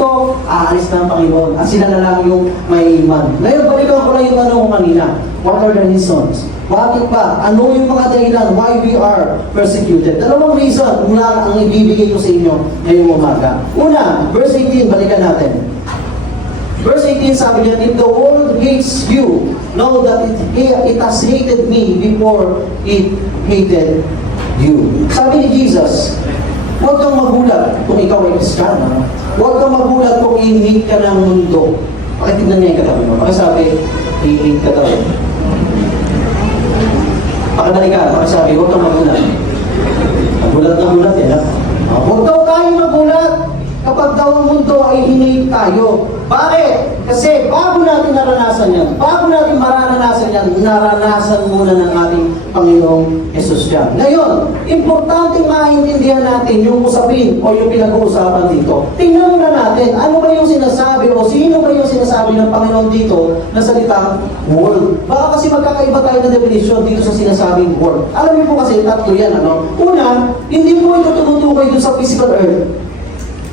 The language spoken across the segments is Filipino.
ito, aalis na ang Panginoon at sila na lang yung may iman. Ngayon, balikan ko lang yung tanong ko kanina. What are the reasons? Bakit ba? Ano yung mga dahilan why we are persecuted? Dalawang reason mula ang ibibigay ko sa inyo ngayong umaga. Una, verse 18, balikan natin. Verse 18 sabi niya, if the world hates you, know that it has hated me before it hated you. Sabi ni Jesus, huwag kang magulat kung ikaw ay Kristiyano. Huwag kang magulat kung i-hate ka ng mundo. Pakitignan niya yung katabi mo. Pakisabi, i-hate ka daw. Pakibalikan, pakisabi, huwag kang magulat. Magulat na gulat yan, ha? Huwag daw tayo magulat kapag daw ang mundo ay hinate tayo. Bakit? Kasi bago natin naranasan yan, bago natin maranasan yan, naranasan muna ng ating Panginoong Jesus yan. Ngayon, importante maintindihan natin yung usapin o yung pinag-uusapan dito. Tingnan muna natin, ano ba yung sinasabi o sino ba yung sinasabi ng Panginoon dito na salitang world? Baka kasi magkakaiba tayo ng definition dito sa sinasabing world. Alam niyo po kasi, tatlo yan, ano? Una, hindi po ito tumutukoy dun sa physical earth.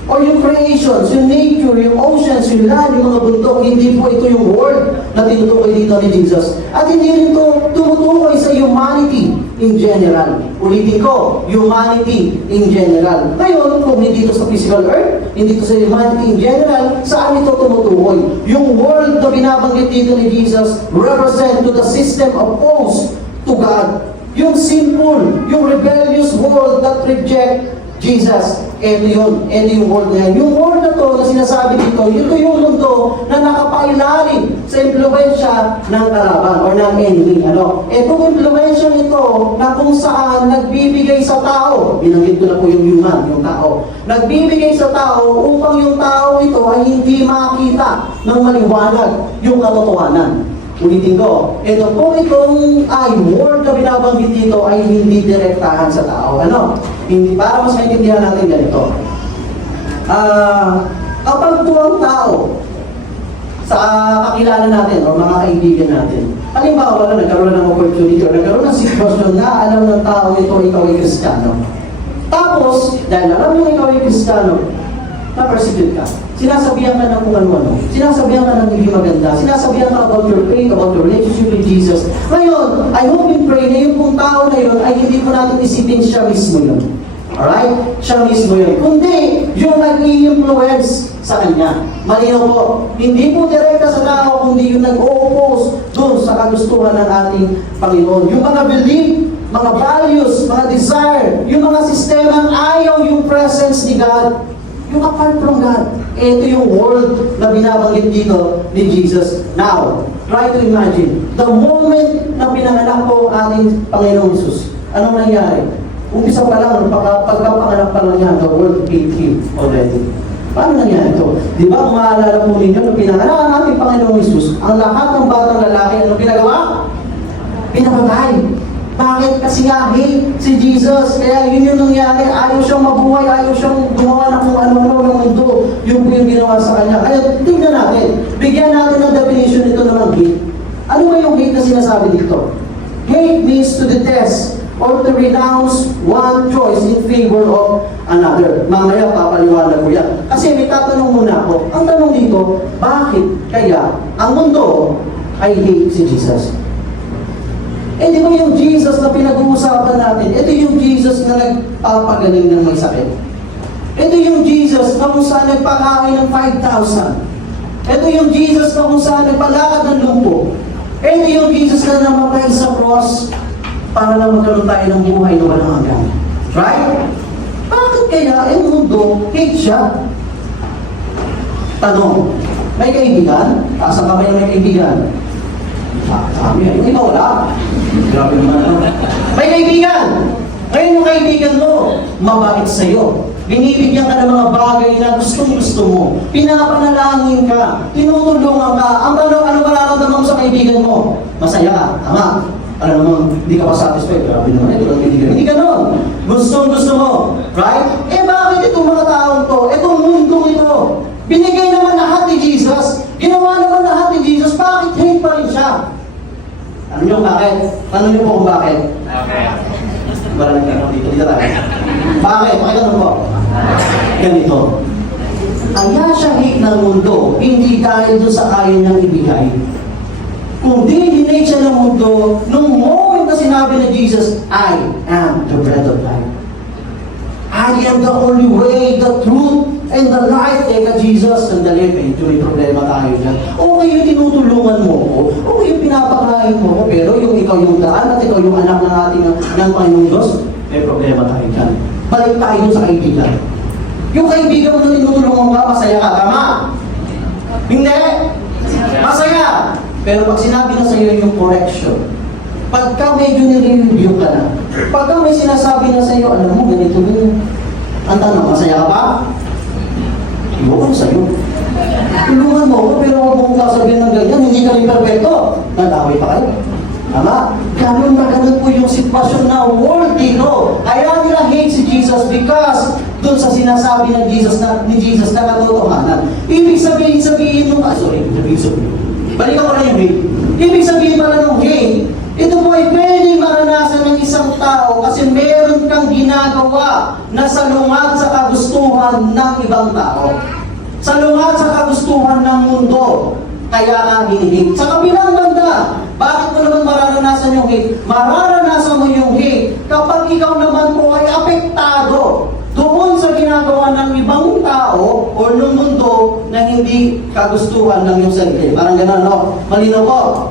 O yung creations, yung nature, yung oceans, yung land, yung mga bundok, hindi po ito yung world na tinutukoy dito ni Jesus. At hindi rin ito tumutukoy sa humanity in general. Ulitin ko, humanity in general. Ngayon, kung hindi ito sa physical earth, hindi ito sa humanity in general, saan ito tumutukoy? Yung world na binabanggit dito ni Jesus represent to the system opposed to God. Yung sinful, yung rebellious world that reject Jesus, ito yun, ito yung world na yan. Yung world na to na sinasabi dito, ito yung mundo na nakapailalim sa impluensya ng kalaban or ng enemy. Ano? Itong impluensya nito na kung saan nagbibigay sa tao, binanggit ko na po yung human, yung tao, nagbibigay sa tao upang yung tao ito ay hindi makita ng maliwanag yung katotohanan. Ulitin ko, ito po itong word na binabanggit dito ay hindi direktahan sa tao. Ano? Hindi, para mas maintindihan natin ganito. Kapag po ang tao sa kakilala natin o mga kaibigan natin, halimbawa na nagkaroon ng opportunity o nagkaroon ng sitwasyon na alam ng tao ito ikaw ay Kristiyano. Tapos, dahil alam mo ikaw ay Kristiyano, na-persecute ka. Sinasabihan ka ng kung ano-ano. Sinasabihan ka ng hindi maganda. Sinasabihan ka about your faith, about your relationship with Jesus. Ngayon, I hope and pray na yung kung tao na yun ay hindi po natin isipin siya mismo yun. Alright? Siya mismo yun. Kundi, yung nag-i-influence sa kanya. Malinaw po. Hindi po direkta sa tao, kundi yung nag-o-oppose doon sa kagustuhan ng ating Panginoon. Yung mga belief, mga values, mga desire, yung mga sistemang ayaw yung presence ni God. Yung apart from God. Ito yung world na binabanggit dito ni Jesus. Now, try to imagine, the moment na pinanganak po ang ating Panginoong Jesus, anong nangyari? Umpisa pa lang, pagkapanganak pa lang niya, the world hate him already. Paano nangyari ito? Di ba, kung maalala po ninyo, nung pinanganak ang ating Panginoong Jesus, ang lahat ng batang lalaki, ano pinagawa? Pinapatay. Bakit? Kasi nga, si Jesus, kaya yun yung nangyari, ayaw siyang mabuhay, ayaw siyang gumawa ng kung ano-ano ng mundo, yung po yung ginawa sa kanya. Kaya tingnan natin, bigyan natin ng definition nito ng hate. Ano ba yung hate na sinasabi dito? Hate means to detest or to renounce one choice in favor of another. Mamaya papaliwanag ko yan. Kasi may tatanong muna ako. Ang tanong dito, bakit kaya ang mundo ay hate si Jesus? Eh di ba yung Jesus na pinag-uusapan natin? Ito yung Jesus na nagpapagaling ng may sakit. Ito yung Jesus na kung saan nagpakain ng 5,000. Ito yung Jesus na kung saan nagpalakad ng lumpo. Ito yung Jesus na namatay sa cross para lang magkaroon tayo ng buhay na walang hanggan. Right? Bakit kaya ang mundo hate siya? Tanong, may kaibigan? Taas ang kamay na may kaibigan. Sabi niya, hindi ba wala? Grabe naman ano. May kaibigan! Ngayon yung kaibigan mo, mabait sa'yo. Binibigyan ka ng mga bagay na gustong-gusto mo. Pinapanalangin ka. Tinutulungan ka. Ang tanong, ano mararamdaman mo sa kaibigan mo? Masaya ka. Tama. Ano naman, hindi ka pa satisfied. Grabe naman, ito lang kaibigan. Hindi ganon. Gustong-gusto mo. Right? Eh bakit itong mga taong to? Itong mundong ito. Binigay naman lahat ni Jesus. Ginawa naman lahat ni Jesus. Bakit hate pa rin siya? Ano nyo bakit? Tanong nyo po kung bakit? Maraming tanong dito. Dito tayo. Bakit? Pakitanong po. Ganito. Kaya siya hate ng mundo, hindi dahil doon sa kaya niyang ibigay. Kundi hinate siya ng mundo nung moment na sinabi ni Jesus, I am the bread of life. I am the only way, the truth, and the life. Teka, Jesus, sandali, medyo may problema tayo dyan. Okay, yung tinutulungan mo ko. Okay, yung pinapakain mo ko. Pero yung ikaw yung daan at ikaw yung anak ng ating ng Panginoong Diyos, may problema tayo dyan. Balik tayo dun sa kaibigan. Yung kaibigan mo na tinutulungan ka, masaya ka, tama? Hindi? Masaya! Pero pag sinabi na sa iyo yung correction, pagka medyo nire-review ka na, pagka may sinasabi na sa iyo, alam mo, ganito mo. Ang tanong, masaya ka ba? Iwan ko sa'yo. Tulungan mo ako, pero huwag mong sasabihin ng ganyan, hindi ka rin perfecto. Nadaway pa kayo. Tama? Ganun na ganun po yung sitwasyon na worldly, no? Kaya nila hate si Jesus because doon sa sinasabi ng Jesus ni Jesus na katotohanan. Ibig sabihin nung, balikan ko na yung hate. Ibig sabihin pala nung hate, ito po ay pwedeng maranasan ng isang tao kasi meron kang ginagawa na salungat sa kagustuhan ng ibang tao. Salungat sa kagustuhan ng mundo. Kaya ka hinihingi. Sa kabilang banda, bakit mo naman mararanasan yung hate? Mararanasan mo yung hate kapag ikaw naman po ay apektado doon sa ginagawa ng ibang tao o ng mundo na hindi kagustuhan ng iyong sarili. Parang gano'n, no? Malinaw po.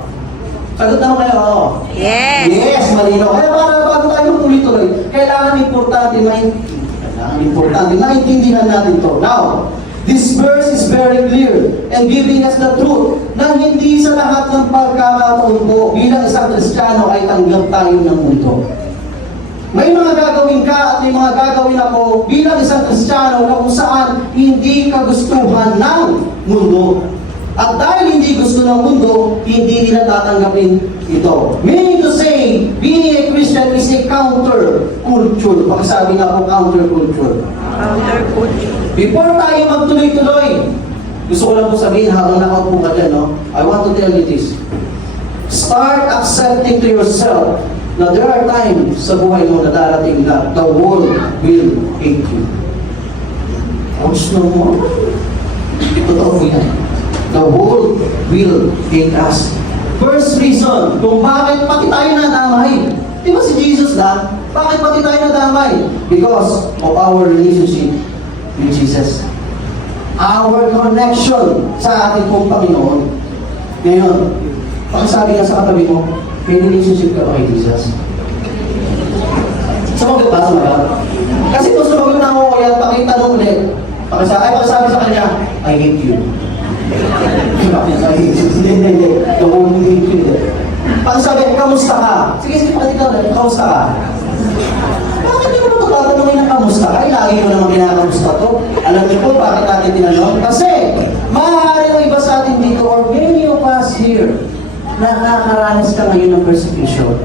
Sagot naman kayo, oo. Yes! Yes, malinaw. Kaya para bago tayo tuloy-tuloy, kailangan importante maintindihan natin to. Now, this verse is very clear and giving us the truth na hindi sa lahat ng pagkakataon po bilang isang Kristiyano ay tanggap tayo ng mundo. May mga gagawin ka at may mga gagawin ako bilang isang Kristiyano na kung saan hindi kagustuhan ng mundo. At dahil hindi gusto ng mundo, hindi nila tatanggapin ito. Meaning to say, being a Christian is a counter-culture. Pakisabi nga po, counter-culture. Counter-culture. Before tayo magtuloy-tuloy, gusto ko lang po sabihin habang nakaupo ka dyan, no? I want to tell you this. Start accepting to yourself na there are times sa buhay mo na darating na the world will hate you. Ouch na mo. Totoo yan. The world will hate us. First reason kung bakit pati tayo nadamay. Di ba si Jesus na? Bakit pati tayo nadamay? Because of our relationship with Jesus. Our connection sa ating pong Panginoon. Ngayon, pakisabi ka sa katabi mo, may relationship ka ba kay Jesus? Sumagot ba? Sumagot? Kasi kung sumagot na ako, kaya pakitanong ulit. Pakisabi sa kanya, I hate you. Hindi. Pakisabi, kamusta ka? Sige, kamusta ka? Bakit hindi mo tatanungin ng kamusta ka? Lagi ko naman kinakamusta to. Alam niyo po bakit natin tinanong? Kasi, maaari ng iba sa atin dito, or many of us here, nakakaranas ka ngayon ng persecution.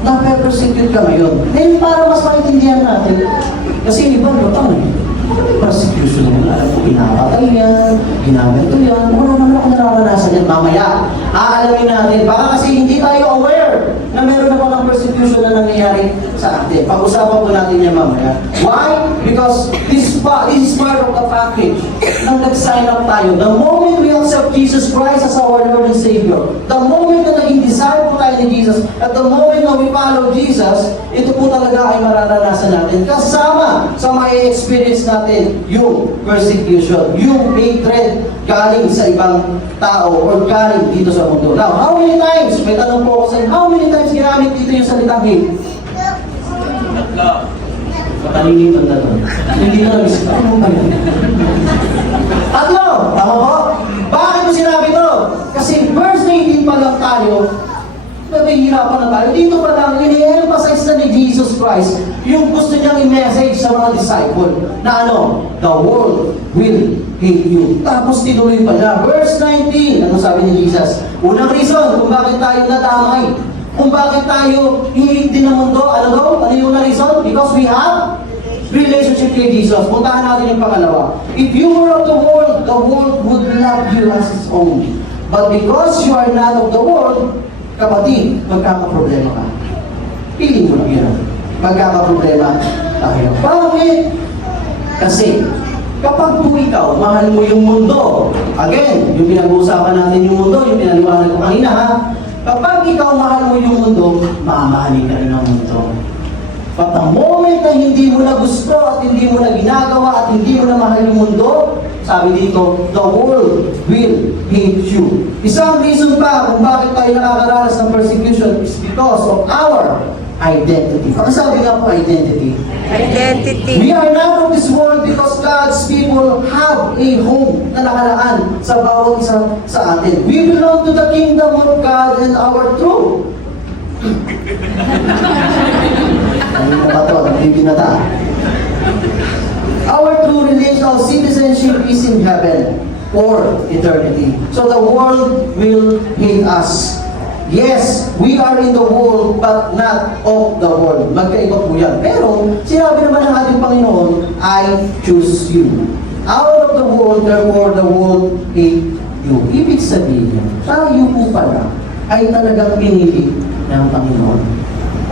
Na-persecute ka ngayon. Then, para mas maintindihan natin, kasi iba, lutang eh. Persecution yan. Alam ko, pinapatay yan, ginagato yan. Wala naman ako nararanasan yan. Mamaya, aalamin natin. Baka kasi hindi tayo aware na meron na palang persecution na nangyayari sa atin. Pag-usapan po natin yan mamaya. Why? Because this is part of the package nang nag-sign up tayo. The moment we accept Jesus Christ as our Lord and Savior, the moment na naging disciple tayo ni Jesus, at the moment na we follow Jesus, ito po talaga ay mararanasan natin. Kasama sa may experience natin yung persecution, yung hatred galing sa ibang tao or galing dito sa mundo. Now, how many times, may tanong po ako sa inyo, how many times ginamit dito yung salitang hate? Matalingin ang tanong. Hindi na nag-isip. Ano ba yan? Tatlo! Tama po? Bakit mo sinabi ito? Kasi verse 19 pa lang tayo, nabihirapan na tayo. Dito pa lang, ini-emphasize na ni Jesus Christ yung gusto niyang i-message sa mga disciple na ano? The world will hate you. Tapos tinuloy pa niya. Verse 19, ano sabi ni Jesus? Unang reason kung bakit tayo nadamay. Kung bakit tayo hihit din ng mundo. Ano daw? Ano yung unang reason? Because we have relationship with Jesus. Puntahan natin yung pangalawa. If you were of the world would love you as its own. But because you are not of the world, kapatid, magkakaproblema ka. Piling mo lang yun. Magkakaproblema tayo. Bakit? Kasi, Kapag po ikaw, mahal mo yung mundo, again, yung pinag-uusapan natin yung mundo, yung pinaliwanag ko kanina ha, kapag ikaw mahal mo yung mundo, mamahalin ka rin ng mundo. But the moment na hindi mo na gusto at hindi mo na ginagawa at hindi mo na mahal yung mundo, sabi dito, the world will hate you. Isang reason pa kung bakit tayo nakakaranas ng persecution is because of our identity. Pagkasabi nga po, identity. Identity. We are not of this world because God's people have a home na nakalaan sa bawat isa sa atin. We belong to the kingdom of God and our true. Ano ba ito? Hindi binata. Our true relational citizenship is in heaven for eternity. So the world will hate us. Yes, we are in the world but not of the world. Magkaiba po yan. Pero sinabi naman ng ating Panginoon, I choose you. Out of the world, therefore the world hate you. Ibig sabihin, tayo po pala ay talagang pinili ng Panginoon.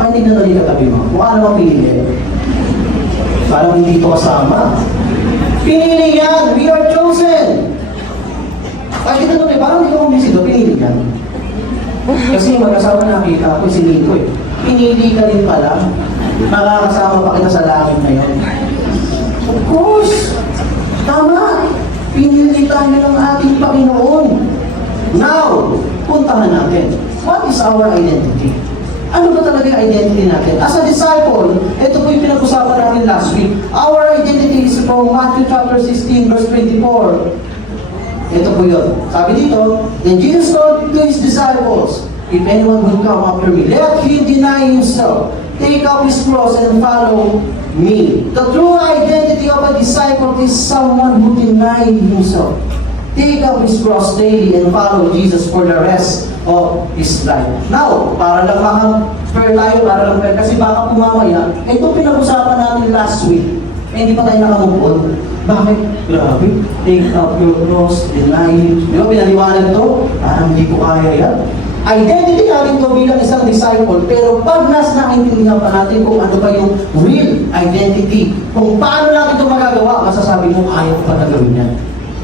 Hindi na nalika katabi mo. Kung ano mapili, parang hindi ito kasama. Pinili yan. We are chosen. Kahit ito natin, parang hindi ko kumisito, pinili yan. Kasi mag-asawa nakita ko, si Nico eh. Pinili ka rin pala. Makakasama pa kita sa langit na yun. Of course. Tama. Pinili tayo ng ating Panginoon. Now, puntahan natin. What is our identity? Ano ba talaga yung identity natin? As a disciple, ito po yung pinag-usapan natin last week. Our identity is from Matthew chapter 16, verse 24. Ito po yun. Sabi dito, then Jesus told to His disciples, if anyone will come after me, let him deny himself, take up his cross and follow me. The true identity of a disciple is someone who denies himself. Take up his cross daily and follow Jesus for the rest of his life. Now, para lang makapare tayo, para lang fair, kasi baka pumamaya, ito pinag-usapan natin last week. Hindi pa tayo nakamupon. Bakit? Grabe. Take up your cross, deny him. Di ba, pinaliwanag ito? Parang hindi ko kaya yan. Identity natin ito bilang isang disciple, pero pag nas nakaintindihan pa natin kung ano ba yung real identity, kung paano natin ito magagawa, masasabi mo, ayaw ko pa na gawin yan.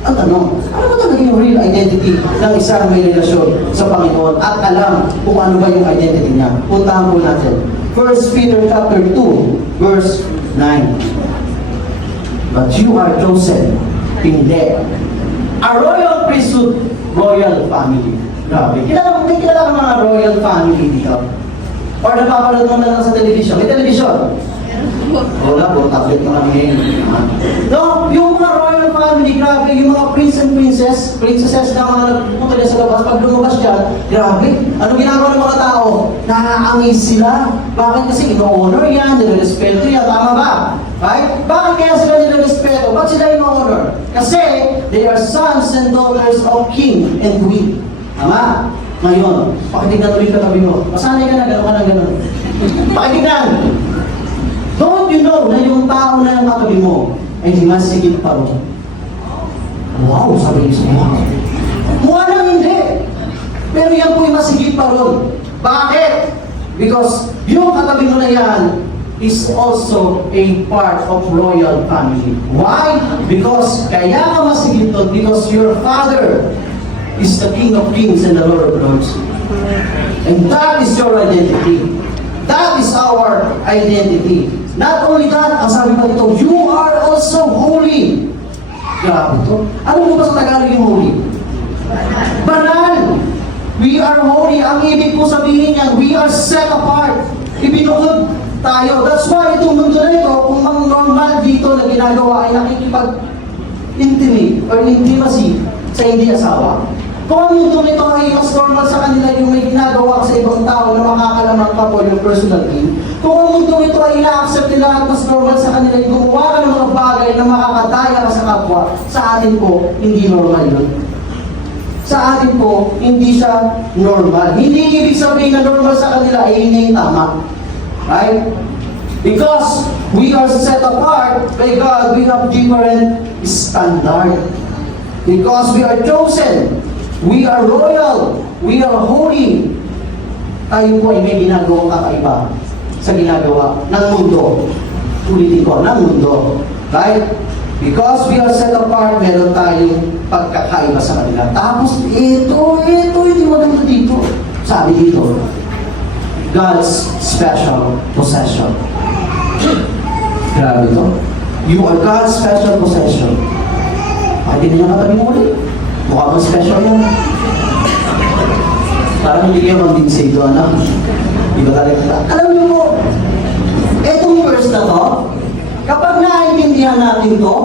Ang tanong, ano ba talaga yung real identity ng isang may relasyon sa Panginoon at alam kung ano ba yung identity niya? Puntahan po natin. 1 Peter chapter 2, verse 9. But you are chosen, hindi. A royal priesthood, royal family. Grabe. May kilala ka mga royal family dito? Or napapanood mo na lang sa television? May television? Wala po, tablet na kami ngayon. No, yung mga royal family, grabe, yung mga prince and princesses na mga nagpunta niya sa labas, pag lumabas siya, grabe, ano ginagawa ng mga tao? Nakaka-amaze sila. Bakit? Kasi ino-honor yan, nire-respeto yan, tama ba? Right? Bakit kaya sila nire-respeto? Bakit sila ino-honor? Kasi they are sons and daughters of king and queen. Tama? Ngayon, pakitignan ulit katabi mo. Masanay ka na, gano'n ka na gano'n. Pakitignan! Don't you know na yung tao na yung katabi mo ay mas sigit pa rin? Wow, sabi niyo siya. Mukha lang hindi. Pero yan po yung mas sigit pa rin. Bakit? Because yung katabi mo na yan is also a part of royal family. Why? Because kaya ka mas sigit doon because your father is the King of Kings and the Lord of Lords. And that is your identity. That is our identity. Not only that, ang sabi pa dito, you are also holy. Grabe ito. Ano mo ba sa Tagalog yung holy? Banal. We are holy. Ang ibig po sabihin niyan, we are set apart. Ibinukod tayo. That's why itong mundo na ito, kung ang normal dito na ginagawa ay nakikipag-intimate or intimacy sa hindi asawa. Kung ang mundo nito ay mas normal sa kanila yung may ginagawa sa ibang tao na makakalamang ka po yung personal gain. Kung ang mundo nito ay ina-accept nila at mas normal sa kanila yung gumawa ka ng mga bagay na makakadaya ka sa kapwa, sa atin po, hindi normal yun. Sa atin po, hindi siya normal. Hindi ibig sabihin na normal sa kanila ay hindi tama. Right? Because we are set apart by God, we have different standard. Because we are chosen. We are royal. We are holy. Tayo po ay may ginagawang kakaiba sa ginagawa ng mundo. Ulitin ko, ng mundo. Right? Because we are set apart, meron tayong pagkakaiba sa kanila. Tapos, hindi maganda dito. Sabi dito, God's special possession. Grabe ito. You are God's special possession. Bakit hindi niya katabi mo ulit? Mukha bang special yan? Parang hindi kayo mag-dinsay ito, anak. Iba talaga. Alam niyo po, etong verse na to, kapag naiintindihan natin to,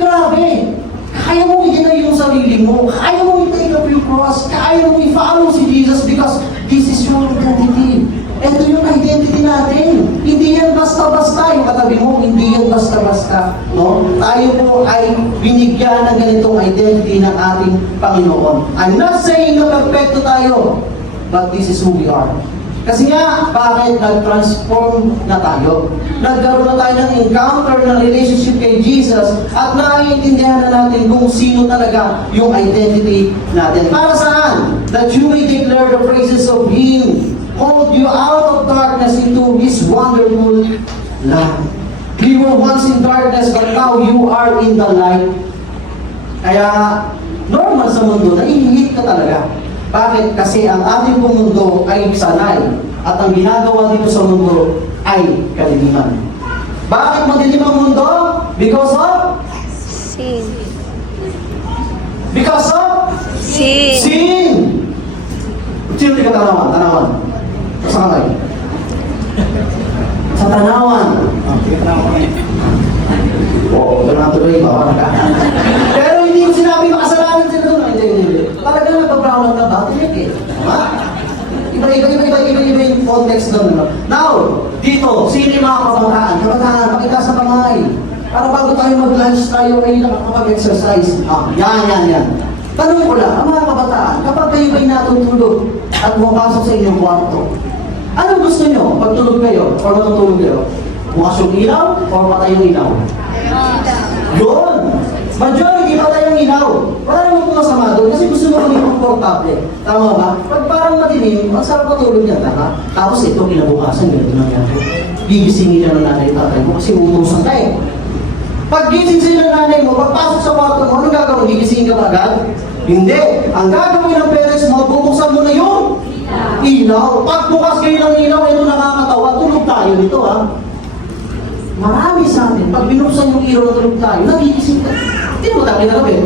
grabe! Kaya mo i-deny yung sarili mo, kaya mo i-take up yung cross, kaya mo i-follow si Jesus because this is your identity. Ito yung identity natin. Hindi yan basta-basta. Yung katabi mo, hindi yan basta-basta. No? Tayo po ay binigyan ng ganitong identity ng ating Panginoon. I'm not saying na perfecto tayo, but this is who we are. Kasi nga, bakit nag-transform na tayo? Nagkaroon na tayo ng encounter ng relationship kay Jesus at naiintindihan na natin kung sino talaga yung identity natin. Para saan? That you may declare the praises of Him, called you out of darkness into His wonderful light. We were once in darkness, but now you are in the light. Kaya, normal sa mundo, naiinggit ka talaga. Bakit? Kasi ang ating pong mundo ay sanay at ang ginagawa dito sa mundo ay kadiliman. Bakit madilim ang mundo? Because of? Sin. Because of? Sin. Sin! Sino di ka tanawan? Tanawan. Sa kamay. Sa tanawan. Oo, ito na tuloy. Pero hindi ko sinabi makasalanan sila doon. Hindi. Talagang nagpa-brown ka ba? Tinik eh. Tama? Iba yung context doon. Now, dito, sino yung mga kabataan? Kabataan, pakita sa kamay. Para bago tayo mag-lunch tayo ay nakakapag-exercise. Yan. Tanong ko lang, ang mga kabataan, kapag kayo ba'y natutulog at pumapasok sa inyong kwarto, anong gusto nyo? Pagtulog kayo o matutulog kayo? Bukas yung ilaw o patay yung ilaw? Yun! Majority patay yung ilaw. Wala naman po masama doon kasi gusto mo maging comfortable. Tama ba? Pag parang madilim, ang sarap matulog niya, tama? Tapos ito, kinabukasan, ganito nangyari. Gigisingin na ng nanay tatay mo kasi utusan ka eh. Pag gising sila ng nanay mo, pagpasok sa kwarto mo, anong gagawin? Gigisingin ka ba agad? Hindi. Ang gagawin ng parents mo, bubuksan mo na yung ilaw. Pag bukas kayo ng ilaw, ito nakakatawa, tulog tayo nito ha. Marami sa atin, pag binuksan yung ilaw na tulog tayo, nagigising ka. Hindi mo tayo kinagawin.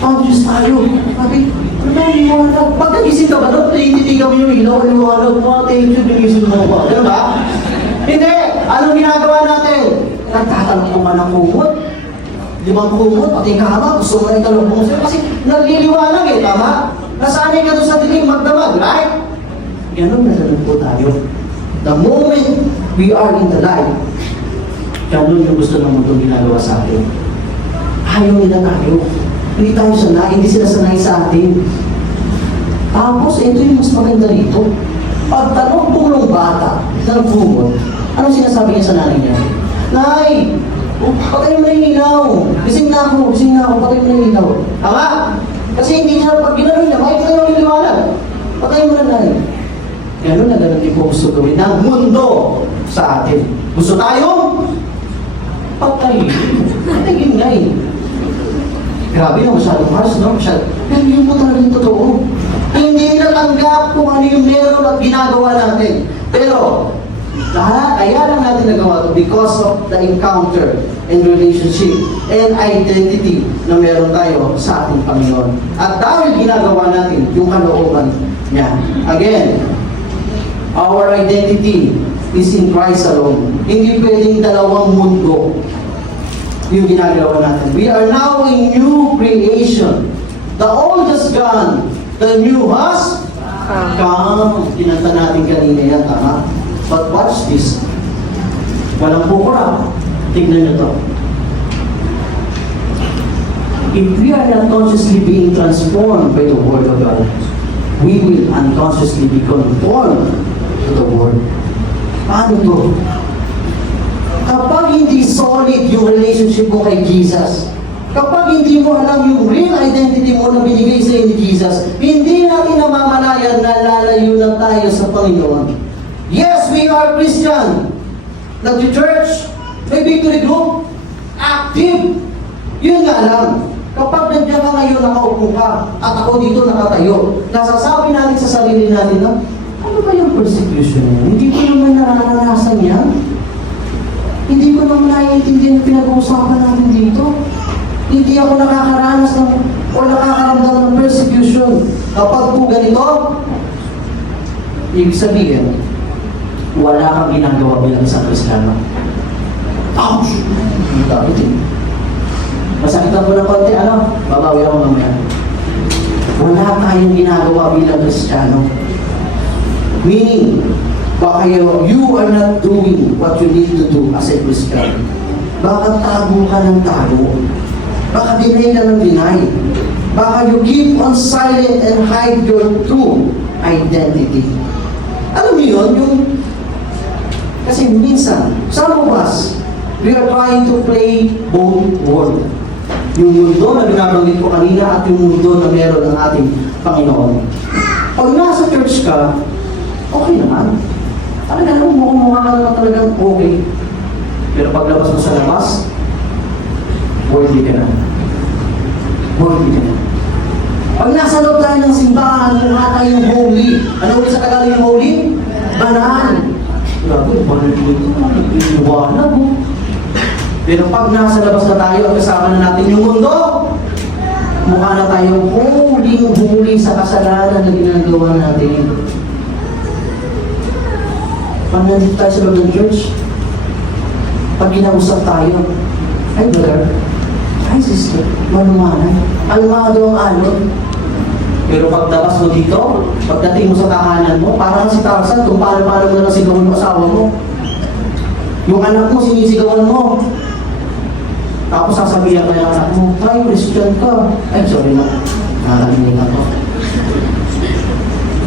Conscious tayo. Sabi, ano ba yung liwanag? Pag nagising ka ba doon, tinitigan mo yung ilaw, liwanag mo, thank you, binising mo ba? Ganun ba? Hindi! Anong ginagawa natin? Nagtatalong ko man ang kumot. 5 kumot, pati kama, gusto mo na italong mo sa'yo. Kasi nagliliwanag eh, tama? Nasanay ka doon sa dilim, magdamag, right? Ganun na ganun po tayo. The moment we are in the light, ganun yung gusto ng mundo ginagawa sa atin. Ayaw nila tayo. Hindi tayo sanay, hindi sila sanay sa atin. Tapos, ito yung mas maganda rito. Pag tanong pulong bata, ng kumot, anong sinasabi niya sa nanay niya? Nay! Patay mo na yung ilaw! Gising na ako, patay mo na yung ilaw. Tama? Kasi hindi siya, pag ginanong niya, makikita mo yung liwanag. Patay mo na, Nay. Ganun na ganun yung gusto gawin ng mundo sa atin. Gusto tayo? Patay. Patay nga eh. Grabe yung masyadong harsh, no? Pero yun po talaga yung totoo. Hindi natanggap kung ano yung meron at ginagawa natin. Pero, kaya lang natin nagawa ito because of the encounter and relationship and identity na meron tayo sa ating Panginoon. At dahil ginagawa natin yung kalooban niya. Again, our identity is in Christ alone. Hindi pwedeng dalawang mundo yung ginagawa natin. We are now a new creation. The old is gone. The new has come. Kinanta natin kanina yan, tama? But watch this. Walang bukura. Tignan nyo to. If we are not consciously being transformed by the Word of God, we will unconsciously be conformed to the Word. Paano to? Kapag hindi solid yung relationship mo kay Jesus, kapag hindi mo alam yung real identity mo na binigay sa ni Jesus, hindi natin namamalayan na lalayo na tayo sa Panginoon. Yes, we are Christian. The church, may victory group, active. Yun nga lang, kapag nandiyan ka ngayon, nakaupo ka, at ako dito nakatayo, nasasabi natin sa sarili natin na, ano ba yung persecution niya? Hindi ko naman nararanasan yan. Hindi ko naman naiintindihan yung pinag-uusapan natin dito. Hindi ako nakakaranas ng, o nakakaramdam ng persecution. Kapag po ganito, ibig sabihin, wala kang ginagawa bilang isang Kristiyano. Ouch! Ang dami din. Masakitan ko ng konti, babawi ako mamaya. Wala tayong ginagawa bilang Kristiyano. Meaning, baka you are not doing what you need to do as a Christian. Baka tago ka ng tago. Baka deny ka ng deny. Baka you keep on silent and hide your true identity. Alam mo yun? Kasi minsan, some of us, we are trying to play both worlds. Yung mundo na binabanggit ko kanina at yung mundo na meron ng ating Panginoon. Pag nasa church ka, okay naman. Talaga naman, mukha ka naman talagang okay. Pero paglabas mo sa labas, worldly ka na. Worldly ka na. Pag nasa loob tayo ng simbahan, mukha tayong holy. Ano ulit sa Tagalog yung holy? Banal. Grabe, banal dito. Inuwanan mo. Pero pag nasa labas na tayo, at kasama na natin yung mundo, mukha na tayong huling-huli sa kasalanan na ginagawa natin. Pag nandito tayo sa loob ng church, pag ginausap tayo, ay brother, ay sister, manumanay, almado ang alon. Pero pagdabas mo dito, pagdating mo sa tahanan mo, parang si Tarzan, kung paano mo na sigawan mo asawa mo. Yung anak mo, sinisigawan mo. Tapos sasabihan ka ng anak mo, ay, Christian ka. Ay, sorry na. Nakakalimutan ako.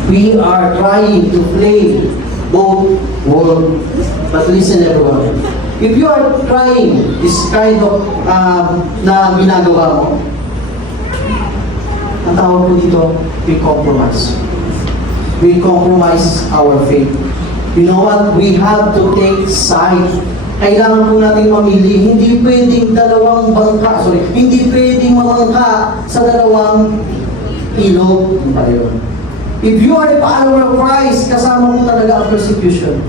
We are trying to play both worlds. But listen everyone. If you are trying this kind of na ginagawa mo, ang tawag po dito, we compromise. We compromise our faith. You know what? We have to take side. Kailangan po natin mamili. Hindi pwedeng dalawang bangka, hindi pwedeng mamangka sa dalawang ilog. Ano ba yun? If you are a follower of Christ, kasama mo talaga ang persecution.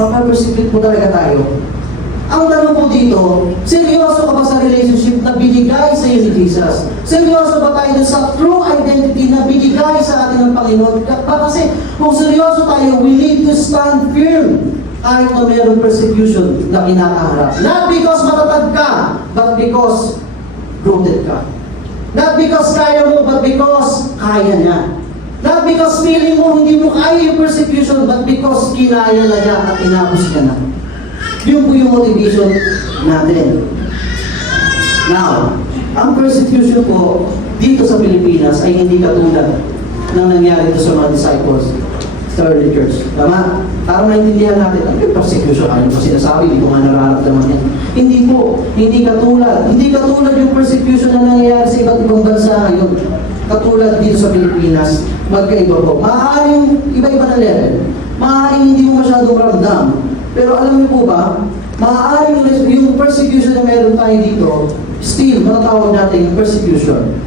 Mapapersecute mo talaga tayo. Ang tanong po dito, seryoso ka ba sa relationship na binigay sa iyo ni Jesus? Seryoso ba tayo sa true identity na binigay sa atin ng Panginoon? Kasi kung seryoso tayo, we need to stand firm kahit na mayroong persecution na kinakaharap. Not because matatag ka, but because rooted ka. Not because kaya mo, but because kaya niya. Not because feeling mo hindi mo kaya yung persecution, but because kinaya na niya at inabos niya na. Yun po yung motivation natin. Now, ang persecution po dito sa Pilipinas ay hindi katulad ng nangyari dito sa mga disciples sa early church. Tama? Para maintindihan natin, ang persecution, ano po sinasabi, hindi ko nga nararamdaman yan. Hindi po, hindi katulad. Hindi katulad yung persecution na nangyayari sa iba't ibang bansa ngayon. Katulad dito sa Pilipinas, magkaiba po. Maaaring iba-iba na level. Maaaring hindi mo masyadong ramdam. Pero alam niyo po ba, maaaring yung persecution na meron tayo dito, still, matatawag natin yung persecution.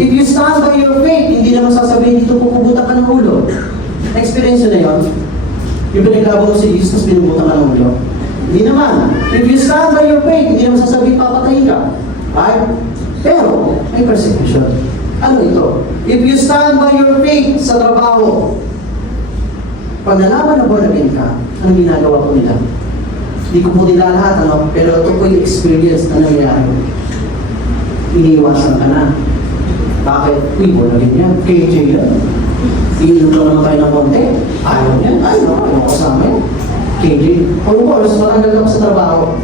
If you stand by your faith, hindi naman sasabihin dito pupubutan ka ng ulo. Na-experience na yun? Yung pinaglaban mo si Jesus, pinubutan ka ng ulo. Hindi naman. If you stand by your faith, hindi naman sasabihin papatayin ka. Right? Pero, may persecution. Ano ito? If you stand by your faith sa trabaho, pag nalaman na born again ka, anong ginagawa ko nila? Hindi ko po nila lahat, pero ito po yung experience na nangyayari. Iniiwasan ka na. Bakit? Uy, born again yan. KJ yan. Iinom lang naman tayo ng konti. Ayaw yan. Ayaw kasama yan. KJ. Of course, matanggal ka sa trabaho.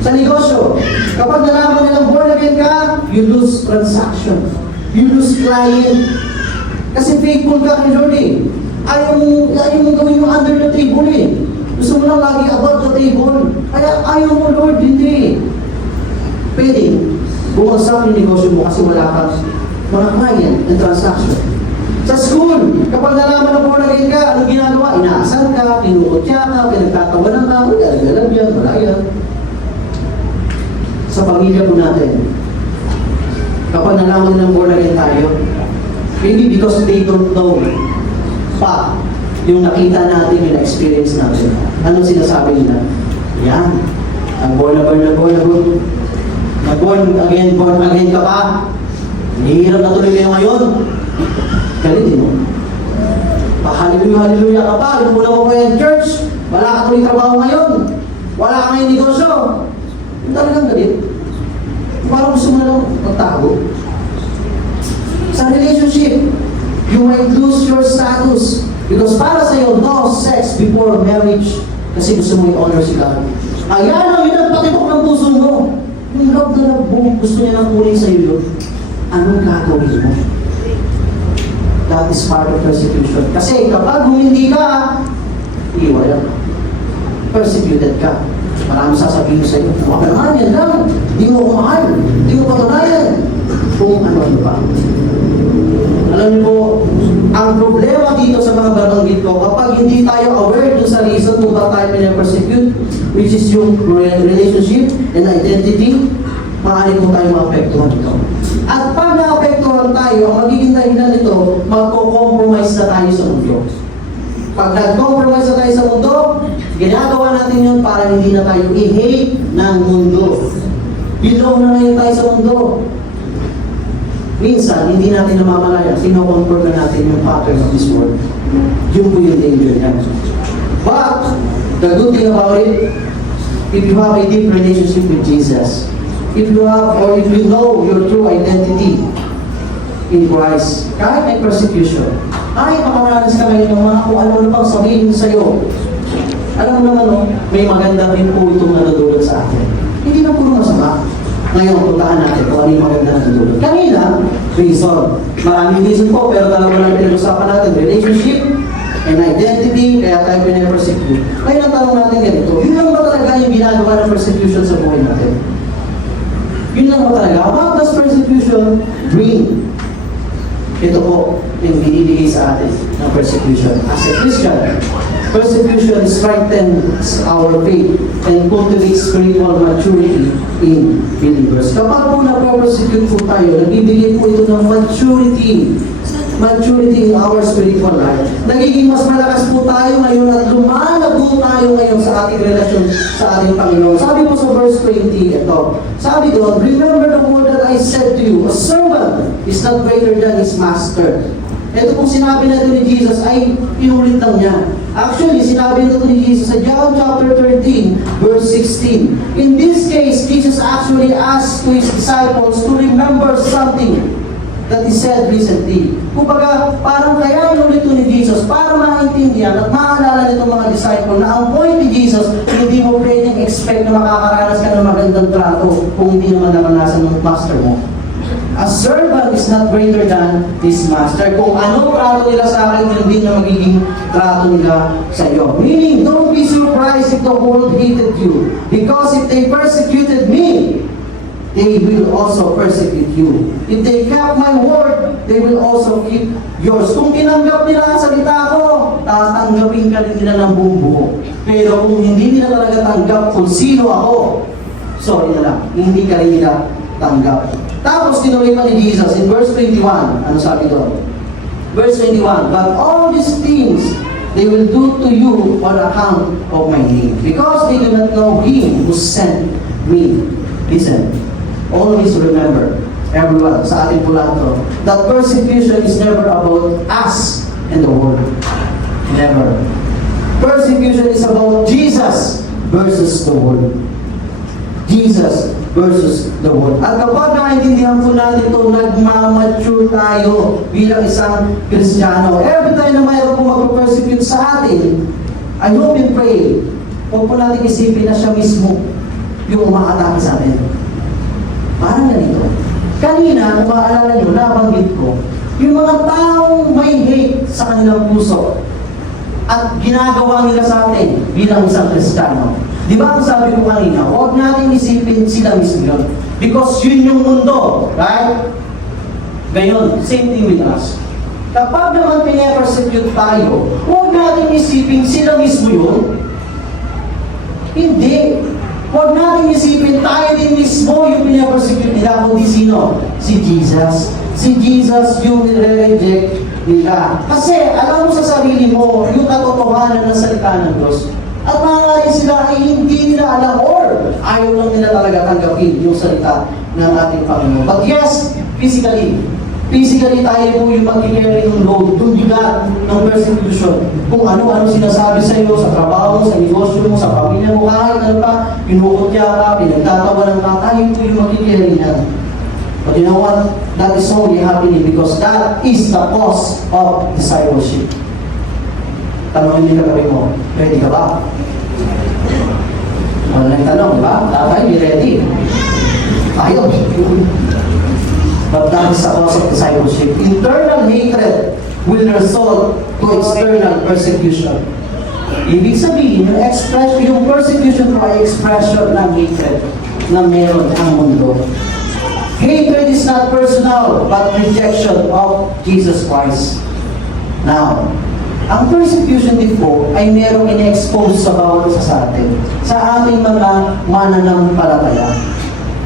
Sa negosyo, kapag nalaman nilang born again ka, you lose transaction. You lose client. Kasi faithful ka kay Lord eh. Ayaw mo gawin mo under the table eh. Gusto mo lang lagi above the table. Kaya ayaw mo Lord, hindi. Pwede, bumagsak yung negosyo mo kasi wala kang mga client and transaction. Sa school, kapag nalaman na born again ka, anong ginagawa? Inaasan ka, pinukotya ka, pinagtatawanan ka, galag-galag yan, wala yan. Sa sa pamilya po natin. Kapag nalaman ng born again tayo, maybe because they don't know pa yung nakita natin, yung experience natin. Anong sinasabi nila? Yan. Ang born again ka pa. Nahihirap na tuloy kayo ngayon. Galitin mo. Hallelujah ka pa. Yung muna mo kayo church. Wala ka tuloy trabaho ngayon. Wala ka ngayong negosyo. Yung talagang galit. Parang gusto mo na lang magtago. Sa relationship, you might lose your status. Because para sa'yo, no sex before marriage. Kasi gusto mo i-honor si God. Ayan ang yun ang patibok ng puso mo. Yung love na love mo, gusto niya nang kunin sa'yo yun. Anong gagawin mo? That is part of persecution. Kasi kapag hindi ka, iwanan ka. Persecuted ka. Marami sasabihin sa'yo, wag naman yan lang. Di mo kumahal. Di mo patunayan. Kung ano pa. Alam niyo po, ang problema dito sa mga babanggit ko, kapag hindi tayo aware dun sa reason kung bakit tayo pinapersecute, which is yung relationship and identity, maaari po tayo maapektuhan ito. At pag naapektuhan tayo, ang magiging dahilan nito, magko-compromise na tayo sa mundo. Pag nag-compromise na tayo sa mundo, ginagawa natin yun para hindi na tayo i-hate ng mundo. Belong na ngayon tayo sa mundo. Minsan, hindi natin namamalaya, sino-conform na natin yung pattern of this world. Yun po yung danger niya. But, the good thing about it, if you have a deep relationship with Jesus, if you have, or if you know your true identity in Christ, kahit may persecution, ay makaranas ka ngayon ng mga kung ano bang sabihin sa'yo. Alam mo naman, no, may maganda rin po itong nadudulot sa atin. Hindi na puro masama. Ngayon, puntahan natin kung ano yung maganda na nadudulot. Kanina, reason. Maraming reason po, pero talaga lang pinag-usapan natin, relationship and identity, kaya tayo pinapersecute. Ngayon, ang tanong natin ganito, yun lang ba talaga yung ginagawa ng persecution sa buhay natin? Yun lang ba talaga? What does persecution bring? Ito po yung binibigay sa atin ng persecution. As a Christian, persecution strengthens our faith and cultivates spiritual maturity in believers. Kapag po na-persecute po tayo, nagbibigay po ito ng maturity in our spiritual life. Nagiging mas malakas po tayo ngayon at lumalago tayo ngayon sa ating relasyon sa ating Panginoon. Sabi po sa verse 20, ito. Sabi doon, remember the word that I said to you, a servant is not greater than his master. Ito pong sinabi na ito ni Jesus ay inulit lang niya. Actually, sinabi na ito ni Jesus sa John chapter 13, verse 16. In this case, Jesus actually asked to his disciples to remember something that he said recently. Kumbaga, parang kaya inulit ito ni Jesus para maintindihan at maalala nitong mga disciple na ang point ni Jesus, hindi mo pwedeng expect na makakaranas ka ng magandang trato kung hindi naman naranasan ng master mo. A servant is not greater than his master. Kung ano trato nila sa akin, yun din ang magiging trato nila sa iyo. Meaning, don't be surprised if the world hated you. Because if they persecuted me, they will also persecute you. If they kept my word, they will also keep yours. Kung tinanggap nila ang salita ko, tatanggapin ka rin nila ng buong buo. Pero kung hindi nila talaga tanggap kung sino ako, sorry na lang, hindi ka rin nila tanggap. Tapos tinuloy pa ni Jesus in verse 21. Ano sabi doon? Verse 21, but all these things they will do to you on account of my name, because they do not know him who sent me. Listen, always remember, everyone, sa ating pulato, that persecution is never about us and the world. Never. Persecution is about Jesus versus the world. Jesus versus the world. At kapag naiintindihan po natin ito, nagmamature tayo bilang isang Kristiyano. Every time na mayroon po mag-persecute sa atin, I hope and pray, huwag po natin isipin na siya mismo yung umaatake sa atin. Parang ganito. Kanina, kung maaalala nyo, nabanggit ko, yung mga taong may hate sa kanilang puso at ginagawa nila sa atin bilang isang Kristiyano. Di ba ang sabi ko kanina, huwag natin isipin sila mismo yun. Because yun yung mundo, right? Gayon, same thing with us. Kapag naman pinapersecute tayo, huwag natin isipin sila mismo yun. Hindi. Huwag natin isipin tayo din mismo yung pinapersecute nila, kundi sino? Si Jesus. Si Jesus yung nire-reject nila. Kasi alam mo sa sarili mo yung katotohanan ng salita ng Diyos. At maaaring sila ay hindi nila alam or ayaw lang nila talaga tanggapin yung salita ng ating Panginoon. But yes, physically tayo po yung mag-carry ng load, yung bigat ng persecution. Kung ano-ano sinasabi sa iyo, sa trabaho, sa negosyo mo, sa pamilya mo, kahit ano pa, pinukutya ka, pinagtatawanan ka, tayo po yung mag-carry niyan. But you know what? That is only happening because that is the cause of discipleship. Tanongin niyo kagabi mo, ready ka ba? Wala nang tanong, di ba? Dapat be ready. Ayaw. But that is the cause of discipleship. Internal hatred will result to external persecution. Ibig sabihin, yung persecution po ay expression ng hatred na meron ang mundo. Hatred is not personal, but rejection of Jesus Christ. Now, ang persecution din po ay merong ina-expose sa bawat isa sa atin, sa ating mga mananampalataya.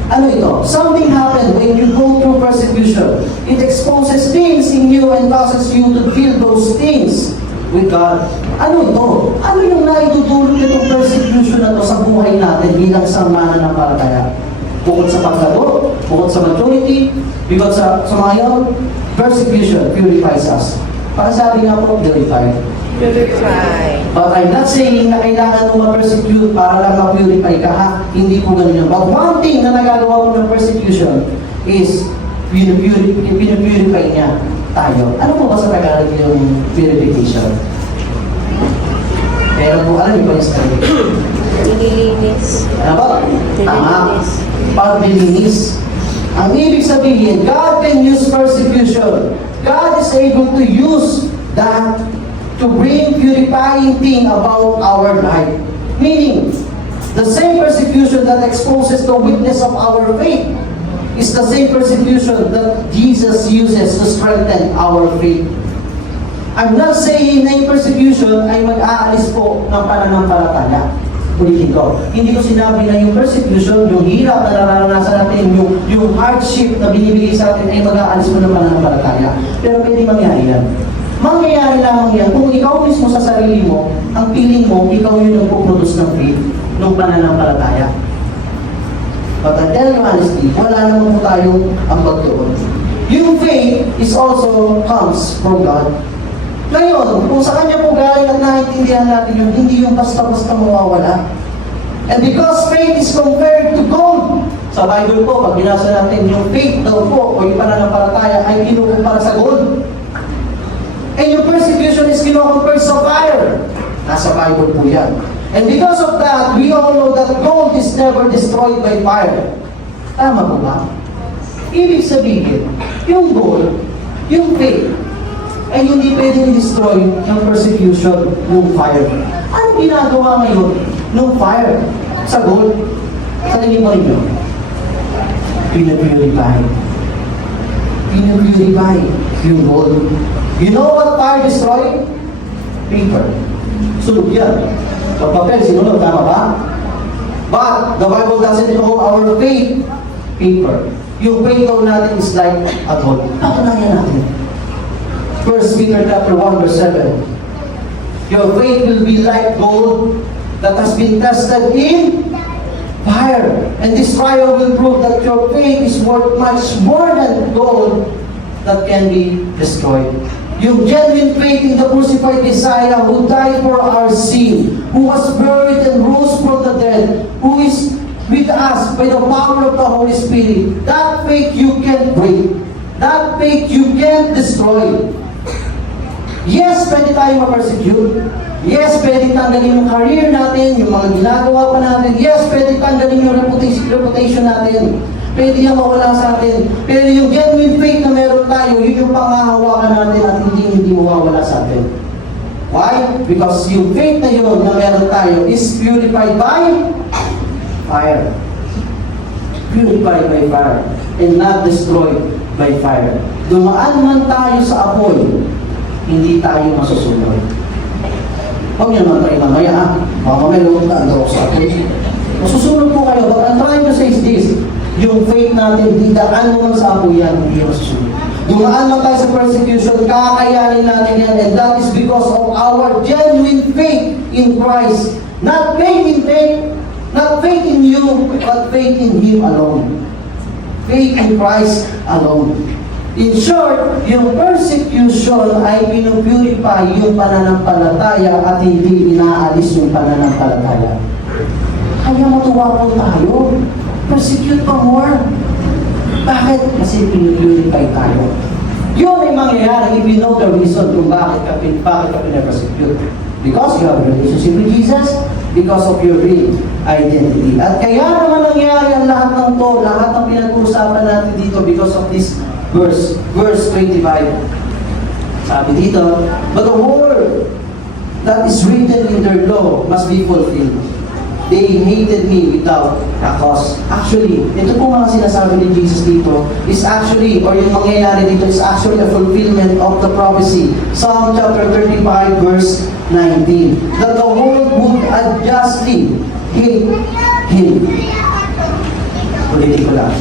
Ano ito? Something happened when you go through persecution. It exposes things in you and causes you to feel those things with God. Ano ito? Ano yung naitutulong nitong persecution na ito sa buhay natin bilang sa mananampalataya? Bukod sa paglago, bukod sa maturity, bukod sa ngayon, persecution purifies us. Para sabi nga po, purify. Purify. But I'm not saying na kailangan mo ma-persecute para lang ma-purify ka, ha? Hindi po ganun yun. But one thing na nagagawa mo ng persecution is pinupurify niya tayo. Ano po ba sa Tagalog yung purification? Pero po, alam niyo ba yung story? Nililinis. Ano ba? Tama. Paglilinis. Ang ibig sabihin, God can use persecution. God is able to use that to bring purifying thing about our life. Meaning, the same persecution that exposes the weakness of our faith is the same persecution that Jesus uses to strengthen our faith. I'm not saying na yung persecution ay mag-aalis po ng pananampalataya. Ulitin ko. Hindi ko sinabi na yung persecution, yung hirap na nararanasan natin, yung hardship na binibigay sa atin ay mag-aalis mo ng pananampalataya. Pero pwede mangyari yan. Mangyayari lamang yan kung ikaw mismo sa sarili mo, ang piling mo, ikaw yung nagpo-produce ng faith, ng pananampalataya. But I tell you honestly, wala naman po tayong ambag doon. Yung faith is also comes from God. Ngayon, kung sa Kanya po galing at naiintindihan natin yun, hindi yung basta-basta mawawala. And because faith is compared to gold, sa Bible po, pag binasa natin yung faith daw po, o yung pananampalataya, ay kinukumpara sa gold. And yung persecution is kinukumpara sa fire. Nasa Bible po yan. And because of that, we all know that gold is never destroyed by fire. Tama po ba? Ibig sabihin, yung gold, yung faith, ay hindi pwedeng destroy ng persecution ng fire. Ano ginagawa ngayon ng fire sa gold? Sa tingin mo rin yun? Pinapurify. Pinapurify yung gold. You know what fire destroy? Paper. Sunog yan. Papel, sinunod, tama ba? But the Bible doesn't call our faith paper. Yung faith natin is like a gold. Patunayan natin. 1 Peter chapter 1 verse 7. Your faith will be like gold that has been tested in fire. And this trial will prove that your faith is worth much more than gold that can be destroyed. Yung genuine faith in the crucified Messiah who died for our sin, who was buried and rose from the dead, who is with us by the power of the Holy Spirit. That faith you can break. That faith you can destroy. Yes, pwede tayo ma-persecute. Yes, pwede tanggalin yung career natin, yung mga ginagawa pa natin. Yes, pwede tanggalin yung reputation natin. Pwede yan mawala sa atin. Pero yung genuine faith na meron tayo, yun yung pangahawakan natin at hindi mawawala sa atin. Why? Because yung faith na yun na meron tayo is purified by fire. Purified by fire. And not destroyed by fire. Dumaan man tayo sa apoy, hindi tayo masusunod. Huwag niyo naman tayo mamaya, ha? Baka mamaya lumuntaan daw sa apoy. Masusunod po kayo. But I'm trying to say is this, yung faith natin, didaan mo sa apo yan, hindi masusunod. Dumaan lang tayo sa persecution, kakayanin natin yan, and that is because of our genuine faith in Christ. Not faith in faith, not faith in you, but faith in Him alone. Faith in Christ alone. In short, yung persecution ay pinupurify yung pananampalataya at hindi inaalis yung pananampalataya. Kaya matuwa po tayo. Persecute pa more. Bakit? Kasi pinupurify tayo. Yun ay mangyayari if you know the reason kung bakit ka pinapersecute. Because you have a relationship with Jesus, because of your real identity. At kaya naman nangyari ang lahat ng to, lahat ng pinag-uusapan natin dito because of this verse 25. Sabi dito, but the word that is written in their law must be fulfilled. They hated me without a cause. Actually, ito po mga sinasabi ni Jesus dito is actually, or yung mangyayari dito is actually a fulfillment of the prophecy. Psalm chapter 35 verse 19. That the world would unjustly hate Him. Ulitin ko lang.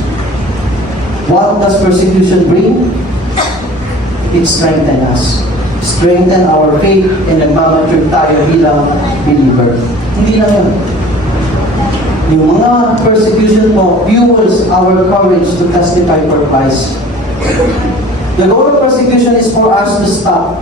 What does persecution bring? It strengthens us. Strengthen our faith and nagmamature tayo bilang believer. Hindi lang yun. Yung mga persecution mo fuels our courage to testify for Christ. The goal of persecution is for us to stop.